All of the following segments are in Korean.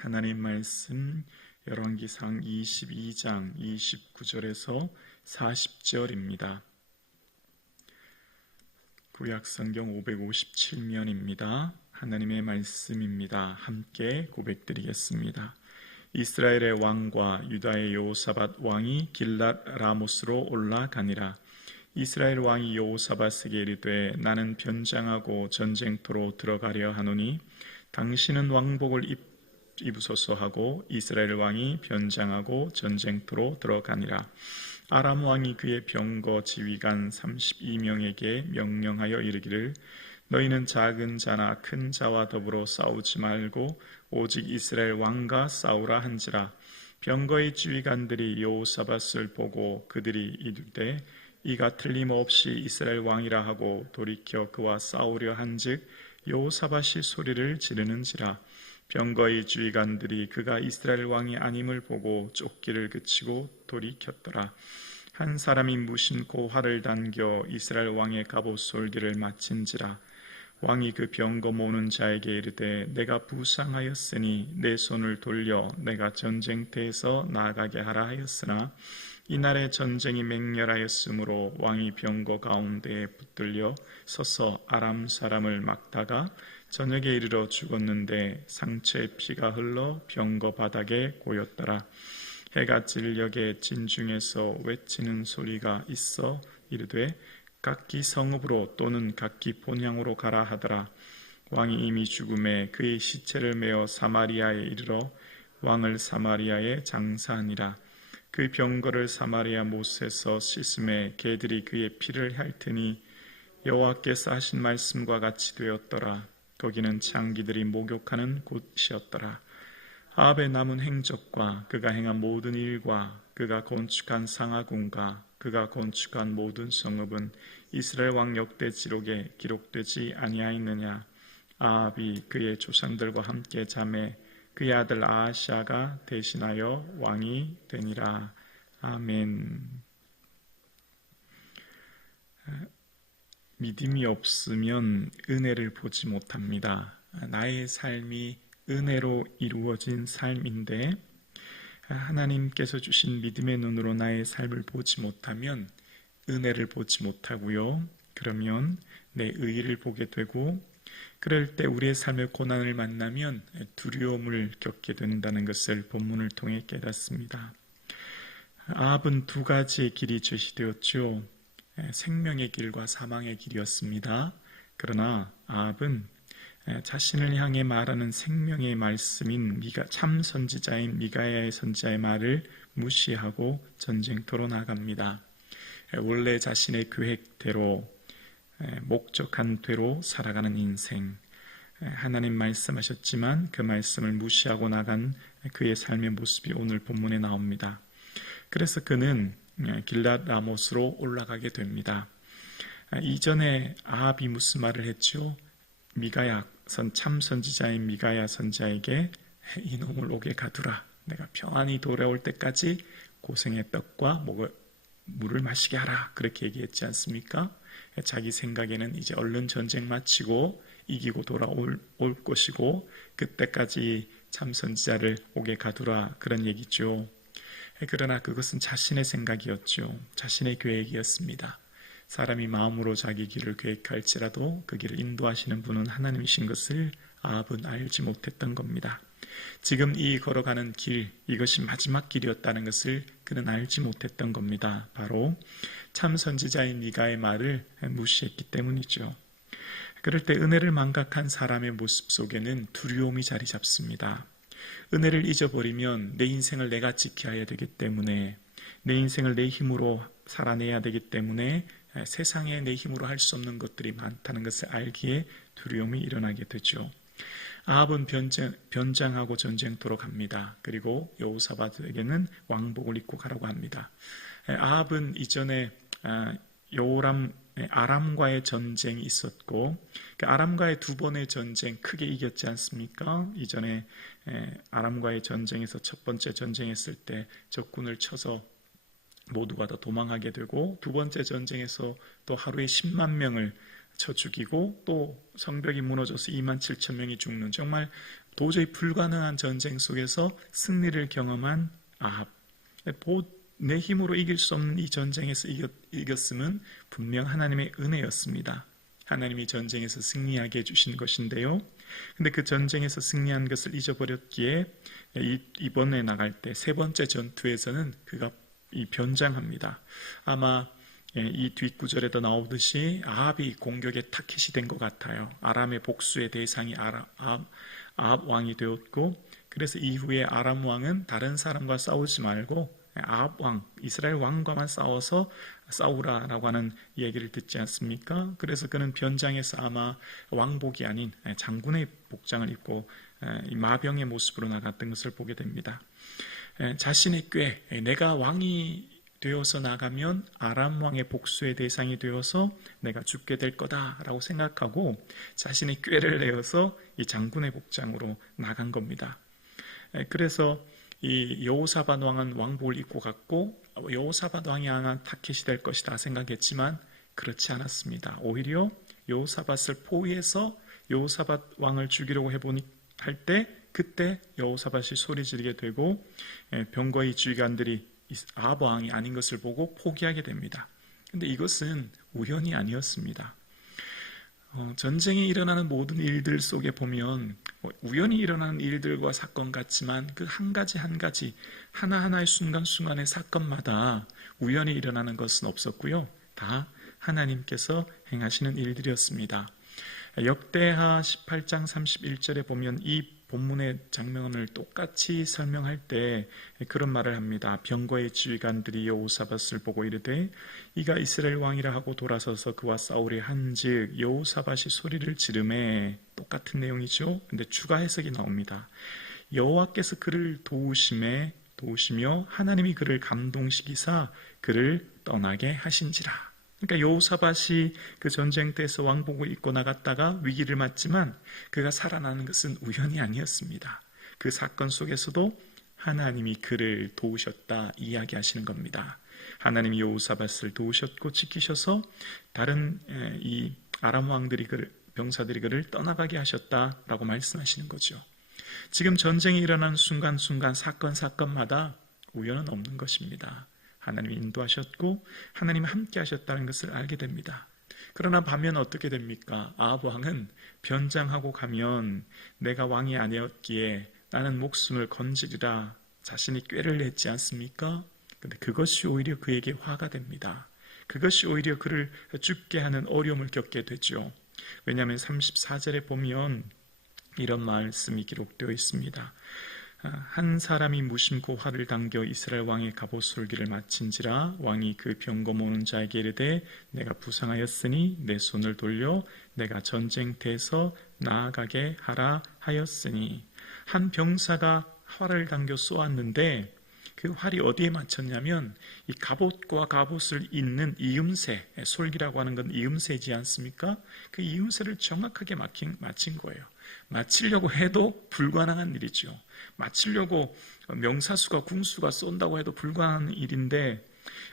하나님 말씀 열왕기상 22장 29절에서 40절입니다. 구약성경 557면입니다. 하나님의 말씀입니다. 함께 고백드리겠습니다. 이스라엘의 왕과 유다의 여호사밧 왕이 길랏 라모스로 올라가니라. 이스라엘 왕이 여호사밧에게 이르되 나는 변장하고 전쟁터로 들어가려 하노니 당신은 왕복을 입으소서 하고 이스라엘 왕이 변장하고 전쟁터로 들어가니라. 아람 왕이 그의 병거 지휘관 32명에게 명령하여 이르기를 너희는 작은 자나 큰 자와 더불어 싸우지 말고 오직 이스라엘 왕과 싸우라 한지라. 병거의 지휘관들이 여호사밧을 보고 그들이 이르되 이가 틀림없이 이스라엘 왕이라 하고 돌이켜 그와 싸우려 한즉 여호사밧이 소리를 지르는지라. 병거의 지휘관들이 그가 이스라엘 왕이 아님을 보고 쫓기를 그치고 돌이켰더라. 한 사람이 무심코 활을 당겨 이스라엘 왕의 갑옷 솔기를 맞힌지라. 왕이 그 병거 모는 자에게 이르되 내가 부상하였으니 내 손을 돌려 내가 전쟁터에서 나아가게 하라 하였으나 이날에 전쟁이 맹렬하였으므로 왕이 병거 가운데에 붙들려 서서 아람 사람을 막다가 저녁에 이르러 죽었는데 상처에 피가 흘러 병거 바닥에 고였더라. 해가 질녘에 진중에서 외치는 소리가 있어 이르되 각기 성읍으로 또는 각기 본향으로 가라 하더라. 왕이 이미 죽음에 그의 시체를 메어 사마리아에 이르러 왕을 사마리아에 장사하니라. 그 병거를 사마리아 못에서 씻음에 개들이 그의 피를 핥으니 여호와께서 하신 말씀과 같이 되었더라. 거기는 창기들이 목욕하는 곳이었더라. 아합의 남은 행적과 그가 행한 모든 일과 그가 건축한 상하궁과 그가 건축한 모든 성읍은 이스라엘 왕 역대 지록에 기록되지 아니하였느냐. 아합이 그의 조상들과 함께 잠에 그의 아들 아하시아가 대신하여 왕이 되니라. 아멘. 믿음이 없으면 은혜를 보지 못합니다. 나의 삶이 은혜로 이루어진 삶인데 하나님께서 주신 믿음의 눈으로 나의 삶을 보지 못하면 은혜를 보지 못하고요. 그러면 내 의의를 보게 되고 그럴 때 우리의 삶의 고난을 만나면 두려움을 겪게 된다는 것을 본문을 통해 깨닫습니다. 아합은 두 가지의 길이 제시되었죠. 생명의 길과 사망의 길이었습니다. 그러나 아합은 자신을 향해 말하는 생명의 말씀인 참 선지자인 미가야의 선지자의 말을 무시하고 전쟁터로 나갑니다. 원래 자신의 계획대로 목적한 대로 살아가는 인생. 하나님 말씀하셨지만 그 말씀을 무시하고 나간 그의 삶의 모습이 오늘 본문에 나옵니다. 그래서 그는 길랏 라못으로 올라가게 됩니다. 이전에 아합이 무슨 말을 했죠? 미가야 참 선지자인 미가야 선지자에게 이놈을 옥에 가두라. 내가 평안히 돌아올 때까지 고생의 떡과 물을 마시게 하라. 그렇게 얘기했지 않습니까? 자기 생각에는 이제 얼른 전쟁 마치고 이기고 돌아올 것이고 그때까지 참 선지자를 옥에 가두라. 그런 얘기죠. 그러나 그것은 자신의 생각이었죠. 자신의 계획이었습니다. 사람이 마음으로 자기 길을 계획할지라도 그 길을 인도하시는 분은 하나님이신 것을 아합은 알지 못했던 겁니다. 지금 이 걸어가는 길, 이것이 마지막 길이었다는 것을 그는 알지 못했던 겁니다. 바로 참 선지자인 미가의 말을 무시했기 때문이죠. 그럴 때 은혜를 망각한 사람의 모습 속에는 두려움이 자리 잡습니다. 은혜를 잊어버리면 내 인생을 내가 지켜야 되기 때문에 내 인생을 내 힘으로 살아내야 되기 때문에 세상에 내 힘으로 할 수 없는 것들이 많다는 것을 알기에 두려움이 일어나게 되죠. 아합은 변장하고 전쟁터로 갑니다. 그리고 여호사밧에게는 왕복을 입고 가라고 합니다. 아합은 이전에 아람과의 전쟁이 있었고 그 아람과의 두 번의 전쟁 크게 이겼지 않습니까? 이전에 아람과의 전쟁에서 첫 번째 전쟁했을 때 적군을 쳐서 모두가 다 도망하게 되고 두 번째 전쟁에서 또 하루에 10만 명을 쳐 죽이고 또 성벽이 무너져서 2만 7천 명이 죽는 정말 도저히 불가능한 전쟁 속에서 승리를 경험한 아합. 내 힘으로 이길 수 없는 이 전쟁에서 이겼음은 분명 하나님의 은혜였습니다. 하나님이 전쟁에서 승리하게 해주신 것인데요. 근데 그 전쟁에서 승리한 것을 잊어버렸기에 이번에 나갈 때 세 번째 전투에서는 그가 변장합니다. 아마 이 뒷구절에도 나오듯이 아합이 공격에 타깃이 된 것 같아요. 아람의 복수의 대상이 아합 왕이 되었고, 그래서 이후에 아람 왕은 다른 사람과 싸우지 말고 아합 왕, 이스라엘 왕과만 싸우라라고 하는 얘기를 듣지 않습니까? 그래서 그는 변장에서 아마 왕복이 아닌 장군의 복장을 입고 마병의 모습으로 나갔던 것을 보게 됩니다. 자신의 꾀, 내가 왕이 되어서 나가면 아람 왕의 복수의 대상이 되어서 내가 죽게 될 거다라고 생각하고 자신의 꾀를 내어서 이 장군의 복장으로 나간 겁니다. 그래서 이 여호사밧 왕은 왕복을 입고 갔고 여호사밧 왕이 아마 타깃이 될 것이다 생각했지만 그렇지 않았습니다. 오히려 여호사밧을 포위해서 여호사밧 왕을 죽이려고 할 때 그때 여호사밧이 소리 지르게 되고 병거의 지휘관들이 아합 왕이 아닌 것을 보고 포기하게 됩니다. 그런데 이것은 우연이 아니었습니다. 전쟁이 일어나는 모든 일들 속에 보면 우연히 일어나는 일들과 사건 같지만 그 한 가지 한 가지 하나하나의 순간순간의 사건마다 우연히 일어나는 것은 없었고요. 다 하나님께서 행하시는 일들이었습니다. 역대하 18장 31절에 보면 이 본문의 장면을 똑같이 설명할 때 그런 말을 합니다. 병거의 지휘관들이 여호사밧을 보고 이르되 이가 이스라엘 왕이라 하고 돌아서서 그와 싸우려 한즉 여호사밧이 소리를 지르매, 똑같은 내용이죠. 근데 추가 해석이 나옵니다. 여호와께서 그를 도우시며 하나님이 그를 감동시키사 그를 떠나게 하신지라. 그러니까 여호사밧이 그 전쟁터에서 왕복을 입고 나갔다가 위기를 맞지만 그가 살아나는 것은 우연이 아니었습니다. 그 사건 속에서도 하나님이 그를 도우셨다 이야기하시는 겁니다. 하나님이 여호사밧을 도우셨고 지키셔서 다른 이 아람 왕들이 병사들이 그를 떠나가게 하셨다라고 말씀하시는 거죠. 지금 전쟁이 일어나는 순간순간 사건마다 우연은 없는 것입니다. 하나님이 인도하셨고 하나님이 함께 하셨다는 것을 알게 됩니다. 그러나 반면 어떻게 됩니까? 아합 왕은 변장하고 가면 내가 왕이 아니었기에 나는 목숨을 건지리라 자신이 꾀를 냈지 않습니까? 근데 그것이 오히려 그에게 화가 됩니다. 그것이 오히려 그를 죽게 하는 어려움을 겪게 되죠. 왜냐하면 34절에 보면 이런 말씀이 기록되어 있습니다. 한 사람이 무심코 활을 당겨 이스라엘 왕의 갑옷 솔기를 마친지라 왕이 그 병거 모는 자에게 이르되 내가 부상하였으니 내 손을 돌려 내가 전쟁터에서 나아가게 하라 하였으니, 한 병사가 활을 당겨 쏘았는데 그 활이 어디에 맞췄냐면 이 갑옷과 갑옷을 잇는 이음새, 솔기라고 하는 건 이음새지 않습니까? 그 이음새를 정확하게 맞힌 거예요. 맞히려고 해도 불가능한 일이죠. 맞히려고 명사수가 궁수가 쏜다고 해도 불가능한 일인데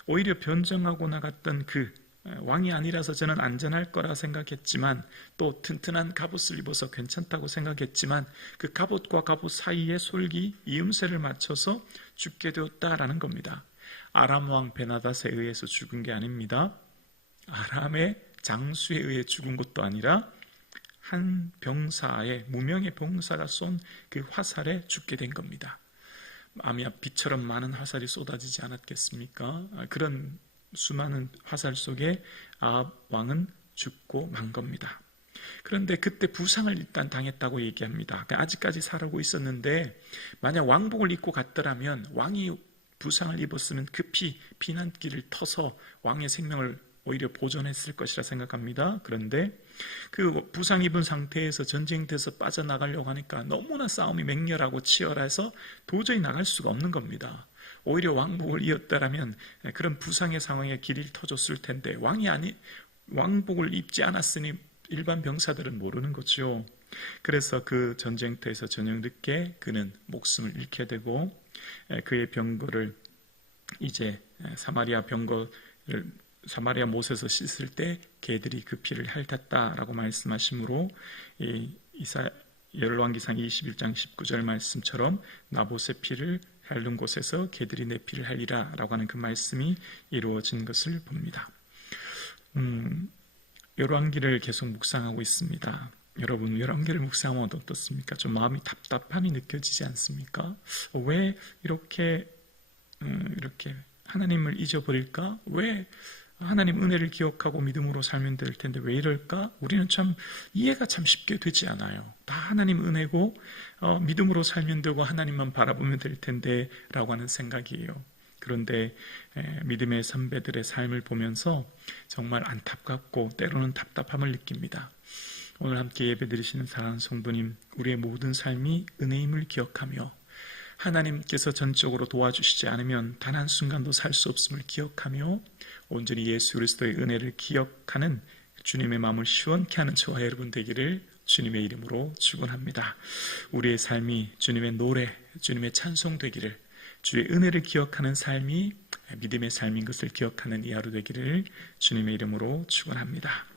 오히려 변정하고 나갔던 그 왕이 아니라서 저는 안전할 거라 생각했지만 또 튼튼한 갑옷을 입어서 괜찮다고 생각했지만 그 갑옷과 갑옷 사이에 솔기 이음새를 맞춰서 죽게 되었다라는 겁니다. 아람 왕 베나닷에 의해서 죽은 게 아닙니다. 아람의 장수에 의해 죽은 것도 아니라 한 병사의 무명의 병사가 쏜 그 화살에 죽게 된 겁니다. 아마 비처럼 많은 화살이 쏟아지지 않았겠습니까? 그런 수많은 화살 속에 아합 왕은 죽고 만 겁니다. 그런데 그때 부상을 일단 당했다고 얘기합니다. 아직까지 살아고 있었는데 만약 왕복을 입고 갔더라면 왕이 부상을 입었으면 급히 피난길을 터서 왕의 생명을 오히려 보존했을 것이라 생각합니다. 그런데 그 부상 입은 상태에서 전쟁터에서 빠져나가려고 하니까 너무나 싸움이 맹렬하고 치열해서 도저히 나갈 수가 없는 겁니다. 오히려 왕복을 이었다라면 그런 부상의 상황에 길이 터졌을 텐데 왕복을 입지 않았으니 일반 병사들은 모르는 거죠. 그래서 그 전쟁터에서 저녁 늦게 그는 목숨을 잃게 되고 그의 병거를 이제 사마리아 못에서 씻을 때 개들이 그 피를 핥았다라고 말씀하시므로 열왕기상 21장 19절 말씀처럼 나봇의 피를 핥는 곳에서 개들이 내 피를 할리라 라고 하는 그 말씀이 이루어진 것을 봅니다. 열왕기를 계속 묵상하고 있습니다. 여러분, 열왕기를 묵상하면 어떻습니까? 좀 마음이 답답함이 느껴지지 않습니까? 왜 이렇게 하나님을 잊어버릴까? 왜 하나님 은혜를 기억하고 믿음으로 살면 될 텐데 왜 이럴까? 우리는 참 이해가 참 쉽게 되지 않아요. 다 하나님 은혜고 믿음으로 살면 되고 하나님만 바라보면 될 텐데 라고 하는 생각이에요. 그런데 믿음의 선배들의 삶을 보면서 정말 안타깝고 때로는 답답함을 느낍니다. 오늘 함께 예배드리시는 사랑하는 성도님, 우리의 모든 삶이 은혜임을 기억하며 하나님께서 전적으로 도와주시지 않으면 단 한순간도 살 수 없음을 기억하며 온전히 예수 그리스도의 은혜를 기억하는 주님의 마음을 시원케 하는 저와 여러분 되기를 주님의 이름으로 축원합니다. 우리의 삶이 주님의 노래, 주님의 찬송 되기를, 주의 은혜를 기억하는 삶이 믿음의 삶인 것을 기억하는 이 하루 되기를 주님의 이름으로 축원합니다.